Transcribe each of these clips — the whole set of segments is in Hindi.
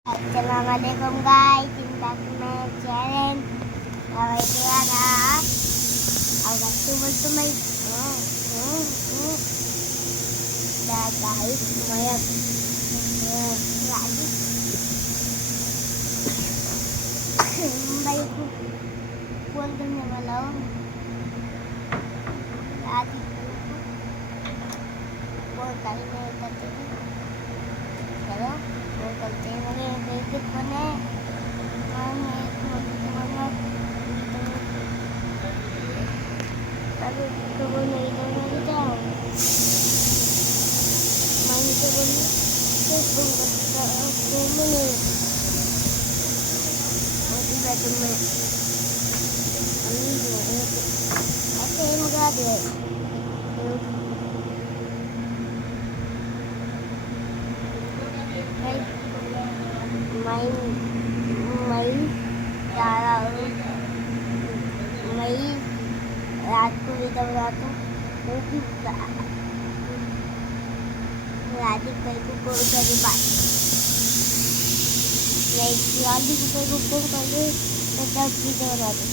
Assalamualaikum guys, welcome back to my channel. Okay, kaya na. Agad tumay. Guys, mayat. Lagi. Bayo ko. Buwan ka na malawang. Lagi ko. Buwan tayo na ito. Pero, buwan tayo na ito. Ko na. Tapi ito ko na ito. Main ito ko na. Facebook ka ako mo na. Ito ba ito mo? Ito yung magabi. रात को इधर रात वो भी राधी कहीं को कॉल करे बात लाइक राधी को कहीं को कॉल करे तो तब भी तो राधी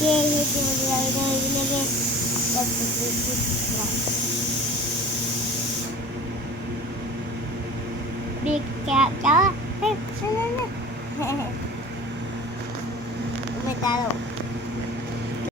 के ये तो मुझे लगे तब भी क्या मैं डालो